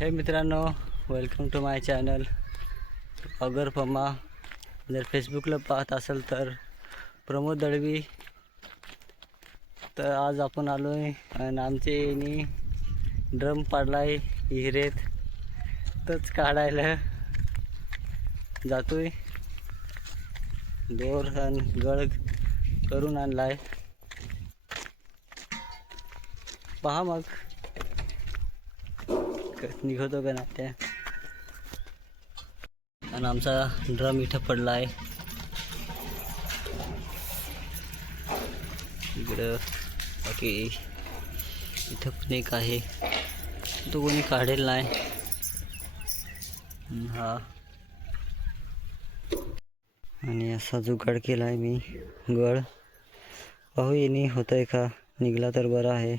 हे मित्रांनो, welcome to my channel अगर पमा. जर फेसबुकला पाहत असेल तर प्रमोद दळवी. तर आज आपण आलो आहे आणि आमचे ड्रम पाडला आहे विहिरेत, तच काढायला जातोय. दोर आणि गळ करून आणलाय, पहा मग निघतो का नाही त्या. आणि आमचा ड्रम इथं पडला आहे. इकडं बाकी इथं पण एक आहे, तो कोणी काढेल नाही. हा, आणि असा जुगाड केला आहे मी गळ. पाहू येणे होतंय का, निघला तर बरं आहे.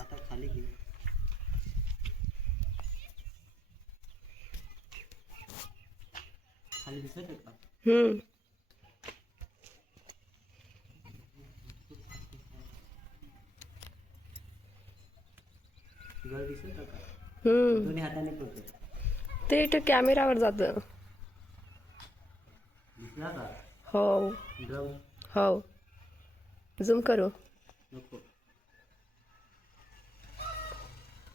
आता खाली घे. खाली दिसत आहे का? गळ दिसत आहे का? दोन्ही हाताने पकडतो. ते इथं कॅमेरावर जातं. दिसला का? हो ड्रम हो, झूम करू. नको,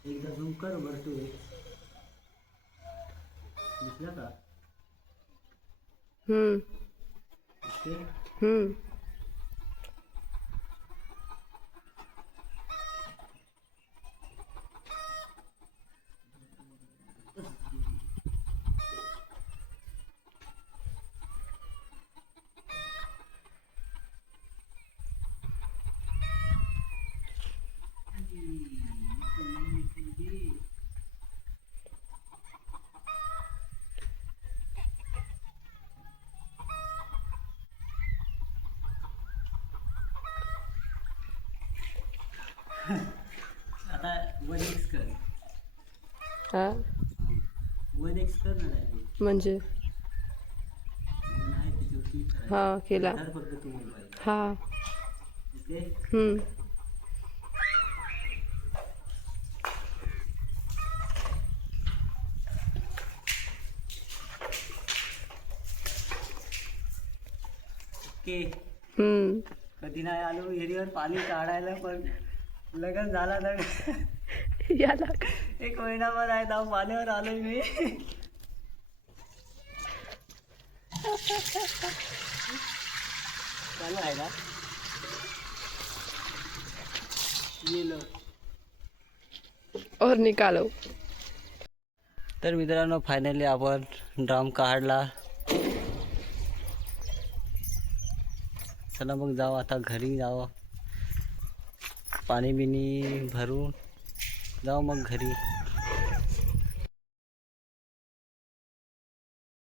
एकदा झूम कर वरतू. दिसला का? ओके. आता 1x कर. हा, 1x कर ना. म्हणजे आहे त्याच्यावरती हा केला. फक्त तू मोबाईल. हा. ओके. ओके. कधी नाही आलो विहिरीवर पाणी काढायला, पण लगन झाला ना. याला 1 महिनाभर आहे ना पाण्यावर आलोय मी. चालू आहे ना. गेलो और निकालो. तर मित्रांनो, फायनली आपण ड्रम काढला. चला मग जाऊ, आता घरी जाऊ. पाणी बिनी भरून जाऊ मग घरी.